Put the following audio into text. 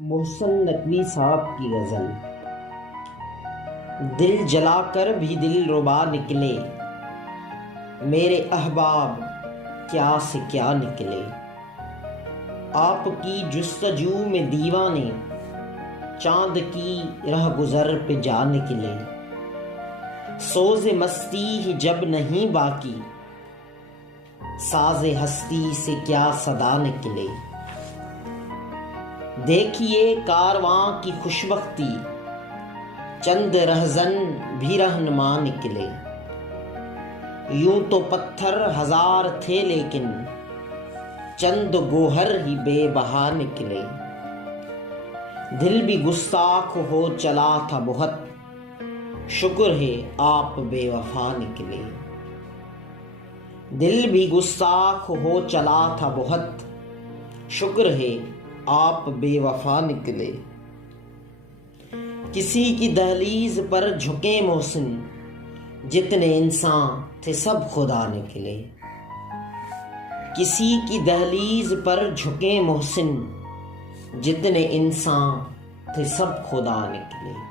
मोहसिन नकवी साहब की गज़ल। दिल जलाकर भी दिल रुबा निकले, मेरे अहबाब क्या से क्या निकले। आपकी जुस्तजू में दीवाने, चांद की रह गुजर पे जा निकले। सोज़े मस्ती ही जब नहीं बाकी, साज़े हस्ती से क्या सदा निकले। देखिए कारवां की खुशबख्ती, चंद रहजन भी रहनुमा निकले। यूं तो पत्थर हजार थे लेकिन, चंद गोहर ही बेबहा निकले। दिल भी गुस्ताख हो चला था बहुत, शुक्र है आप बेवफा निकले। दिल भी गुस्ताख हो चला था बहुत, शुक्र है आप बेवफा निकले। किसी की दहलीज पर झुके मोहसिन, जितने इंसान थे सब खुदा निकले। किसी की दहलीज पर झुके मोहसिन, जितने इंसान थे सब खुदा निकले।